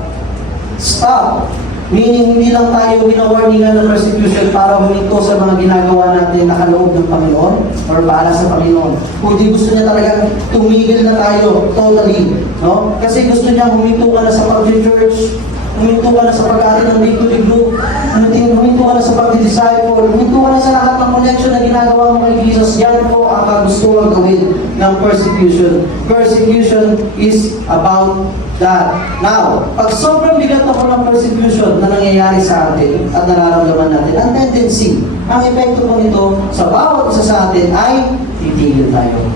Stop. Meaning, hindi lang tayo winawarningan ng persecution para huminto sa mga ginagawa natin nakaloob ng Panginoon or para sa Panginoon. Kundi gusto niya talagang tumigil na tayo totally. No? Kasi gusto niya huminto ka na sa pag-church, huminto ka na sa pag-aaral ng ligo-ligo, huminto ka na sa pag-disciple, huminto ka na sa lahat ng connection na ginagawa mo kay Jesus. Yan po ang kagustuhan gawin ng persecution. Persecution is about that. Now, pag sobrang bigat ako ng persecution na nangyayari sa atin at nararamdaman natin, ang tendency, ang epekto po nito sa bawat isa sa atin ay titigil tayo.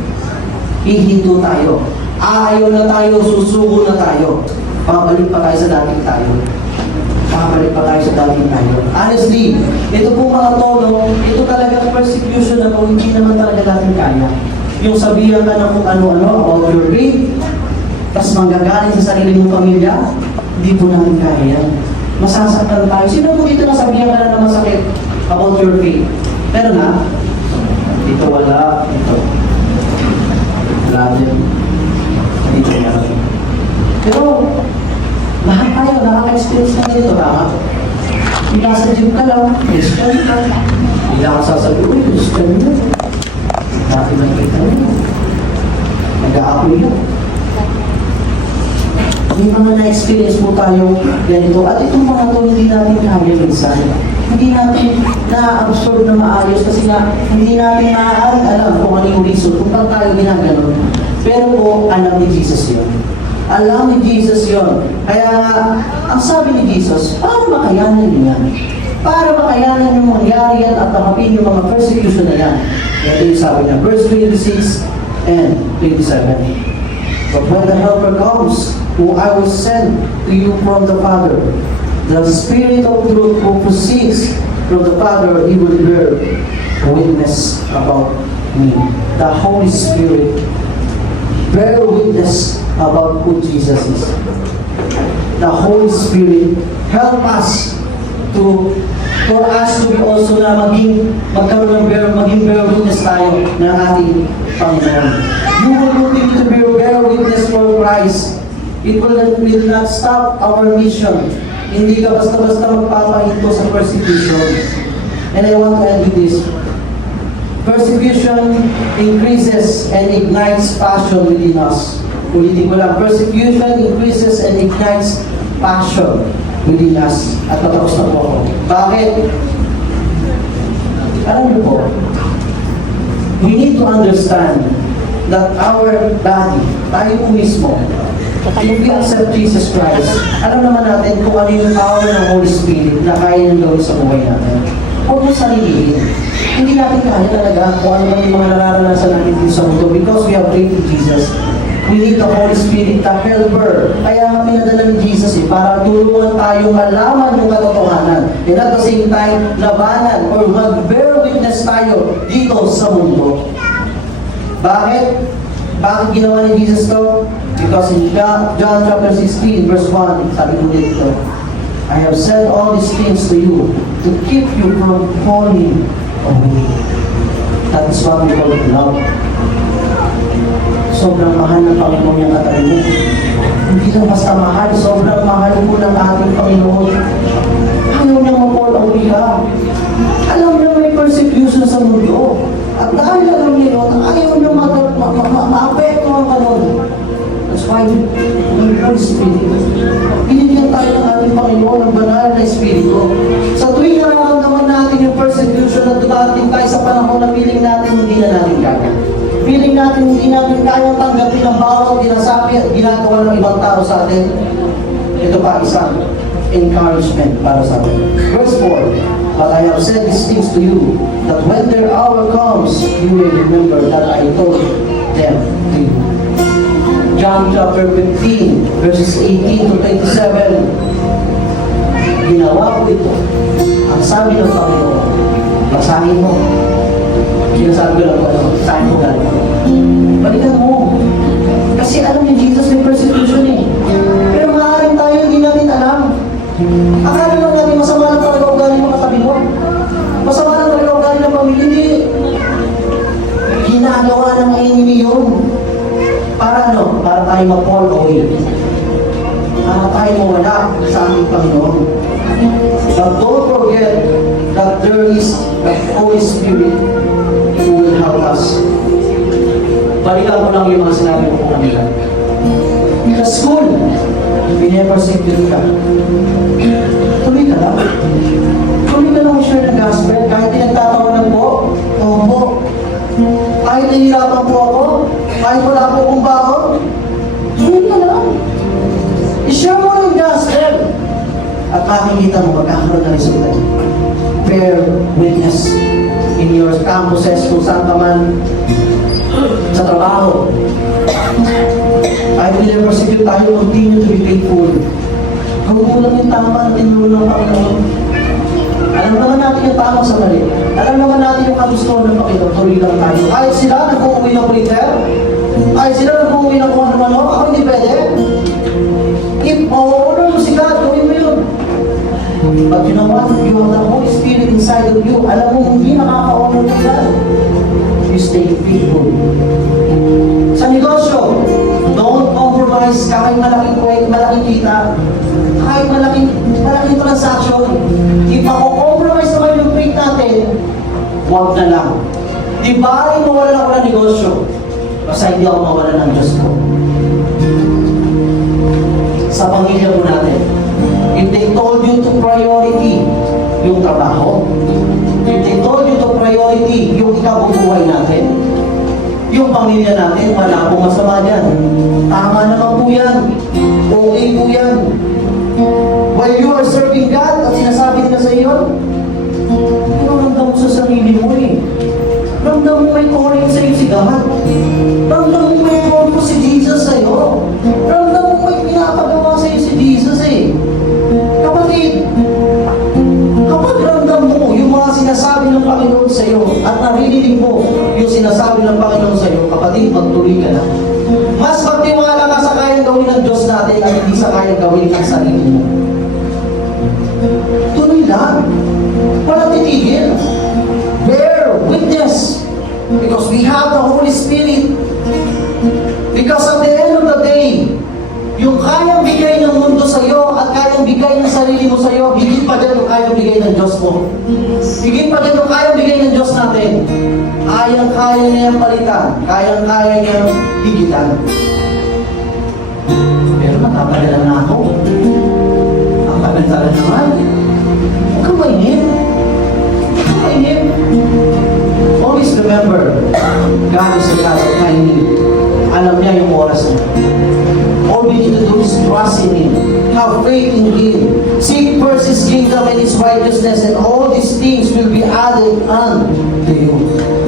Hihinto tayo. Ayaw na tayo, susuko na tayo. Pabalik pa tayo sa dating tayo. Pabalik pa tayo sa dating tayo. Honestly, ito po mga tono, ito talaga persecution na po hindi naman talaga natin kaya. Yung sabihan ka ng kung ano-ano about your faith, tapos manggagaling sa sarili mong pamilya, hindi po natin kaya yan. Masasaktan tayo. Sino po dito nasabihan ka na ng masakit about your faith? Pero na, dito wala, dito. Wala din. Dito yan. Pero, lahat tayo nakaka-experience na ganito, tama? Hindi nasa gym ka lang, Christian ka. Hindi ka sasabi, uy, Christian yun. Dati nakita mo. Nag-aapoy yun. May mga na-experience po tayo ganito. At itong mga ito hindi natin kaya minsan. Hindi natin na-absorb na maayos kasi nga hindi natin maaaring alam kung ano yung reason kung bakit tayo ginaganon. Pero po, alam ni Jesus yun. Alam ni Jesus yun. Kaya ang sabi ni Jesus, paano makayanan niyo yan? Para makayanan yung mangyari yan at makapin yung mga persecution na yan. Ito yung sabi niya, verse 26 and 27. But when the Helper comes, who I will send to you from the Father, the Spirit of truth who proceeds from the Father, He will bear witness about me. The Holy Spirit bear witness about who Jesus is. The Holy Spirit help us for us to be also na magkaroon ng maging bear witness tayo ng ating Panginoon. You will continue to bear witness for Christ. It will not stop our mission. Hindi ka basta-basta magpapahinto sa persecution. And I want to end with this. Persecution increases and ignites passion within us. Ulitin ko lang, persecution increases and ignites passion within us. At natapos na po ako. Bakit? Alam niyo po, we need to understand that our body, tayo po mismo, if we accept Jesus Christ, alam naman natin kung ano yung power ng Holy Spirit na kaya niyang gawin sa buhay natin. Huwag mo sarilihin. Hindi natin kaya talaga kung ano man yung mga nararanasan natin dito sa mundo because we have faith in Jesus. We need the Holy Spirit, the helper. Kaya nga pinadala ni Jesus para tulungan tayo malaman yung katotohanan. And at the same time, labanan or mag-bear witness witness tayo dito sa mundo. Bakit? Bakit ginawa ni Jesus to? Because in John chapter 16, verse 1, sabi ko dito, I have said all these things to you to keep you from falling away. That is what we call love. Sobrang mahal ng Panginoon yung katabi mo. Hindi lang basta mahal, sobrang mahal po ng ating Panginoon. Ayaw niya ma-fall away ka. Alam niya may persecution sa mundo. At dahil alam niya yun, ayaw niya ma-apekto ang kanon. That's why we Holy Spirit. Binigyan tayo ng ating Panginoon ng banal na Espiritu. Sa tuwing nararamdaman natin yung persecution na dumating tayo sa panahon na feeling natin hindi na natin kaya. Feeling natin hindi natin kaya tanggapin ang bawat ginasabi at ginagawa ng ibang tao sa atin. Ito pa isang encouragement para sa atin. Verse 4, But I have said these things to you, that when their hour comes, you may remember that I told them to you. John chapter 15, verses 18 to 27. Ginawa ko ito. Ang sabi ng Panginoon, basahin mo. Sinasabi ko lang ko, basahin mo galing. Balikan mo. Kasi alam ni Jesus may persecution eh. Pero maaaring tayo hindi natin alam. Akala lang natin masama lang talaga ugali ng katabi mo. Masama lang talaga ugali ng pamilya. Hindi. Ginagawa ng enemy yun. Para ano? Para tayo ma-fall away. Para tayo mawala sa ating Panginoon. But don't forget that there is the Holy Spirit who will help us. Balikan ko lang yung mga sinabi ko kanila. Sa school, pinapersecute ka. Tuloy ka lang. Tuloy ka lang share ng gospel. Kahit pinagtatawanan po, opo. Kahit nahihirapan po ako, kahit wala po akong baon, tuloy ka lang. I-share mo ng gospel. At makikita mo, magkakaroon ng resulta. Bear witness in your campuses, kung saan ka man, sa trabaho. Kahit pinapersecute tayo, continue to be faithful. Gawin mo lang yung tama na tinulong ng Panginoon. Alam naman natin yung tama sa mali. Alam naman natin yung kagustuhan ng Panginoon. Tuloy lang tayo. Kahit sila nag-uuwi ng preacher, kahit sila nag-uuwi ng kung ano-ano, ako hindi pwede. If ma-order mo si God, gawin mo yun. But you know what? You have the Holy Spirit inside of you. Alam mo, hindi nakaka-honor ni God. You stay faithful. Sa negosyo, don't compromise kahit malaking kita, kahit malaking transaction. If ako-compromise naman yung faith natin, huwag na lang. Di ba ay mawalan ako ng negosyo? Basta hindi ako mawalan ng Diyos ko. Sa pamilya mo natin, if they told you to priority yung trabaho, if they told you to priority yung ikabubuhay natin, yung pamilya natin, wala pong masama dyan. Tama naman po yan. Okay po yan. While you are serving God at sinasabi nila sa iyo, ramdam mo sa sarili mo eh. Ramdam mo may calling sa iyo si God. Ramdam mo may calling mo si Jesus sa iyo. Ramdam mo may pinapagawa sa iyo si Jesus eh. Kapatid, kapag ramdam mo yung mga sinasabi ng Panginoon sa iyo at narinig mo yung sinasabi ng Panginoon sa iyo, kapatid, magtuloy ka na. Mas magtiwala ka sa kayang gawin ng Diyos natin at hindi sa kayang gawin ng sarili mo. Tuloy lang. Walang titigil. Bear witness. Because we have the Holy Spirit. Because at the end of the day, yung kayang bigay ng mundo sa iyo at kayang bigay ng sarili mo sa iyo, higit pa dyan yung kayang bigay ng Diyos mo. Higit pa dyan yung kayang bigay ng Diyos natin. Kayang-kaya niyang palitan. Kayang-kaya niyang higitan. Pero natapalalan na ako. Ang tagal-tagal naman. Huwag kang mainip. Huwag kang mainip. Always remember, God is a God of timing. Alam niya yung oras niya. All we need to do is trust in Him. Have faith in Him. Seek first His kingdom and His righteousness, and all these things will be added unto you.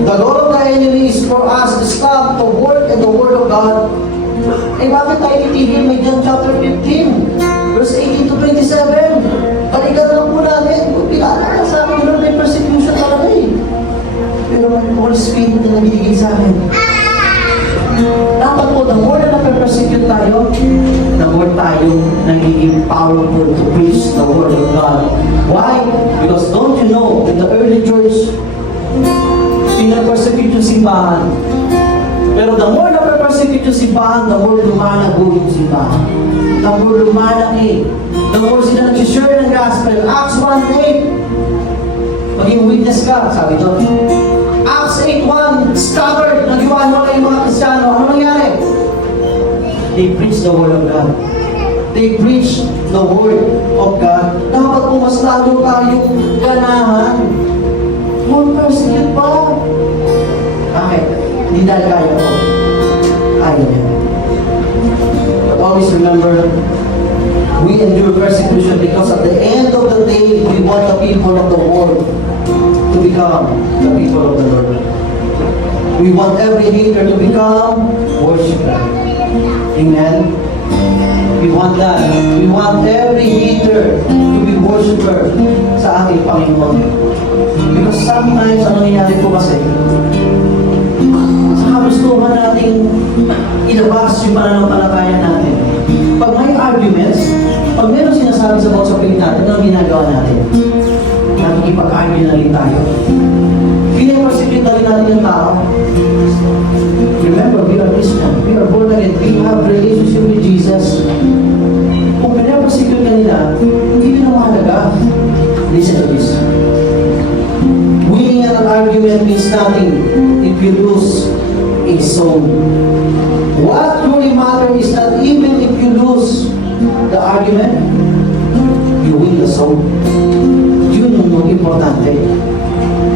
The Lord of the enemy is for us to stop the word and the word of God. Eh bakit tayo titigil? May John chapter 15, verse 18 to 27. Balikan lang po natin. Kung pinaalala sa akin, may persecution talaga eh. spirit na nabibigay sa akin. Dapat po, the more na nape-persecute tayo, the more tayo nagiging powerful to preach the word of God. Why? Because don't you know, in the early church, pinapersecute yung simbahan. Pero the more nape-persecute yung simbahan, the more lumalago yung simbahan. The more lumalaki. The more sila nag-share ng gospel. Acts 1:8, maging witness ka, sabi doon. Acts 8:1, scattered, nag-iwan-wala yung mga Kristiyano. Ano nangyari? They preach the word of God. They preach the word of God. Dapat po mas lalo tayong ganahan. More persecute pa. Bakit? Hindi dahil kaya ko. Kaya niya. But always remember, we endure persecution because at the end of the day, we want the people of the world to become the people of the Lord. We want every hater to become worshiper. Amen? We want that. We want every hater to be worshiper sa ating Panginoon. Because sometimes, ano nangyayari po kasi, sa kagustuhan nating ilabas yung pananampalataya natin. Pag may arguments, pag meron sinasabi sa bawat piling natin, ano ginagawa natin? Nakikipag-argue na rin tayo. Pinapersecute na rin natin yung tao. Remember, we are Christian. We are born again. We have relationship with Jesus. Kung pinapersecute ka nila, hindi na mahalaga. Listen to this. Winning an argument means nothing if you lose a soul. What truly matters is that even if you lose the argument, you win the soul. Yun yung importante.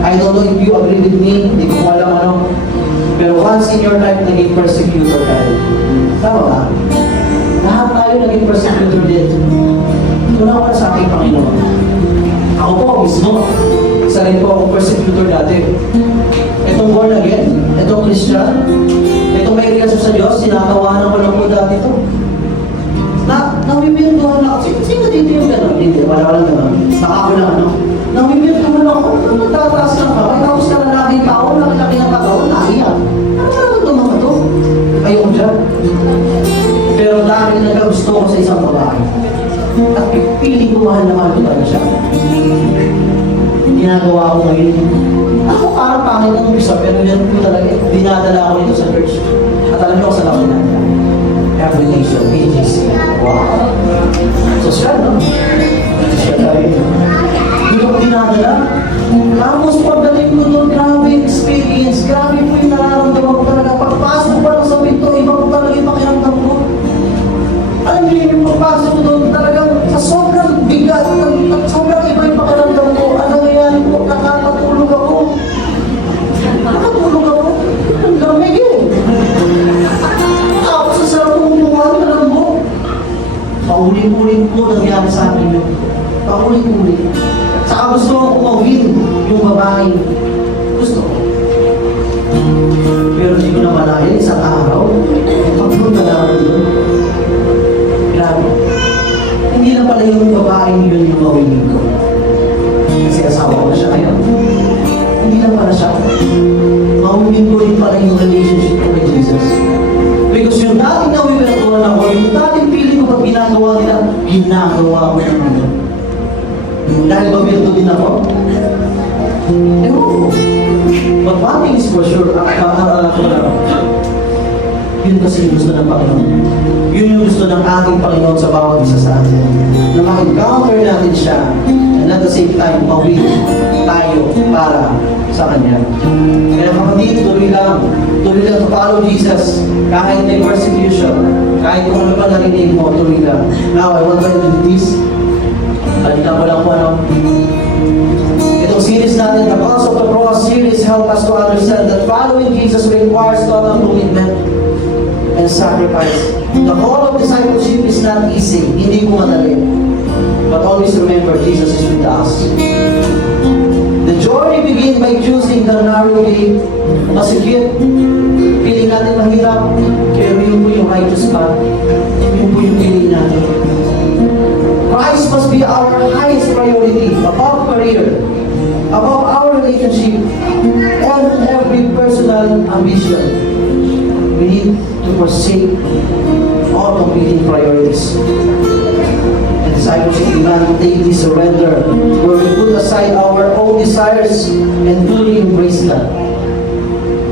I don't know if you agree with me, hindi ko alam ano, pero once in your life, naging persecutor ka rin. Tama ba? Lahat tayo naging persecutor din. Tuna ko na sa aking Panginoon. Ako po mismo, isa rin po akong persecutor dati. Itong born again, itong Christian, itong may relasyon sa Diyos, sinatawanan ko lang po dati ito. Namimiltuhan na ako. Sino dito yung gano'n? Hindi, wala gano'n. Nakakula ano. Namimiltuhan ako. Nagtataas ng kamay. Tapos ka lalaking tao, laki-laki ng katawan, naiyak. Ano naman ito mga ito? Ayoko dyan. Pero dahil nagkagusto ko sa isang babae, at pipiling ko mahal na mahal ko talaga siya. Ginagawa ko ngayon. Ako parang pangit ng umpisa, pero yan ko talaga, dinadala ko nito sa church. At alam niyo ko sa laki na every nation, AGC. Wow. So siya, no? Siya tayo. Hindi ko dinadala. Tapos pagdating ko doon, grabe experience. Grabe po yung nararamdaman ko talaga. Pagpasok ko pa lang sa pinto, iba ko talaga yung pakiramdam ko. Alam niyo yung pagpasok ko doon, talagang sa sobrang bigat, at sobrang iba yung pakiramdam ko. Ano nangyayari po? Nakakatulog ako. Nakatulog ako. Ang lamig eh. Tapos sa sarap kong buwan, alam mo, pauling-uling po nangyari sa akin yun. Pauling-uling. Saka gusto ko umawin yung babae. Gusto ko. Pero hindi ko na malayan, isang araw, pagpunta na ako doon. Grabe. Hindi na pala yung babaeng yun yung mawinin ko. Kasi asawa ko na siya ngayon. Hindi na pala siya. Mawinin ko rin pala yung relationship ko with Jesus. Because yung dating nawiwertuhan ako, yung dating feeling ko pag ginagawa nila, ginagawa ko na ngayon. Dahil mawirto din ako. Ewan ko. But one thing is for sure, yun kasi yung gusto ng Panginoon. Yun yung gusto ng ating Panginoon sa bawat isa sa atin. Na ma-encounter natin siya, and at the same time, mawin tayo para sa Kanya. Kaya kapatid, tuloy lang to follow Jesus. Kahit may persecution, kahit kung ano pa narinig mo, tuloy lang. Now, I want to do this. Halika ko lang po ano. Itong series natin, the Cross of the Cross series, help us to understand that following Jesus requires total commitment and sacrifice. The call of discipleship is not easy. Hindi ko madali. But always remember, Jesus is with us. The journey begins by choosing the narrow way. Masikip. Piling natin mahirap. Pero yun po yung righteous path. Yun po yung piling natin. Christ must be our highest priority above career, above our relationship, and every person ambition. We need to forsake all competing priorities. And discipleship demand daily surrender, where we put aside our own desires and fully embrace God.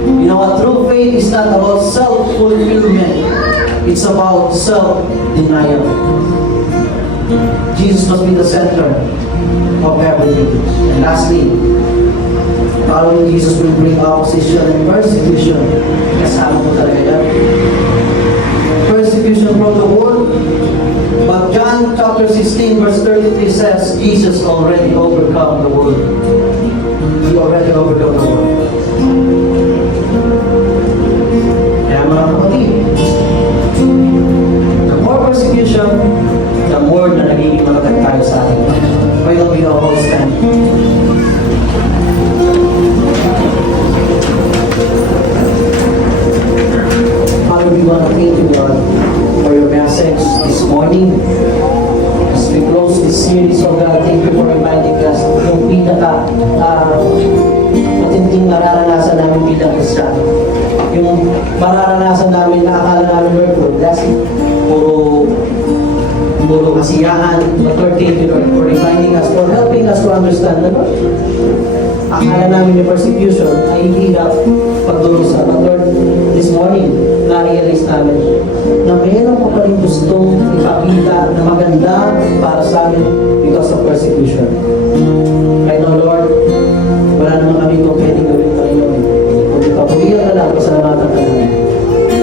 You know what? True faith is not about self-fulfillment. It's about self-denial. Jesus must be the center of everything. And lastly, following Jesus will bring opposition and persecution. Kasama mo talaga yan. Persecution from the world. But John chapter 16 verse 33 says, Jesus already overcome the world. He already overcome the world. Kaya mga kapatid, the more persecution, the more na nagiging matatag tayo sa atin. Why don't we all stand? Father, we want to thank you, Lord, for your message this morning. As we close this series, oh God, thank you for reminding us yung matinding nararanasan namin bilang Kristiyano. Yung mararanasan namin na akala namin we're blessed, puro kasiyahan, but Lord, thank you, Lord, for reminding us, for helping us to understand na, Lord, akala namin yung persecution ay hirap pagdurusa. But Lord, this morning, na-realize namin na mayroon pa pa rin gustong ipakita na maganda para sa amin because of persecution. I know, Lord, wala naman kami kung pwedeng gawin pa rin yun. Kung ipapulihan na lang, pasalamatan ka namin.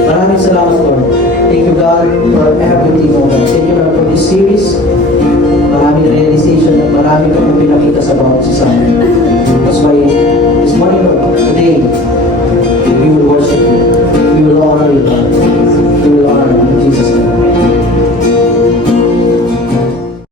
Maraming salamat, Lord. Thank you, God, for everything, oh God. Thank you, God, for this series. Maraming realization at maraming kami pinakita sa bawat isa sa amin. That's why this morning, Lord, today,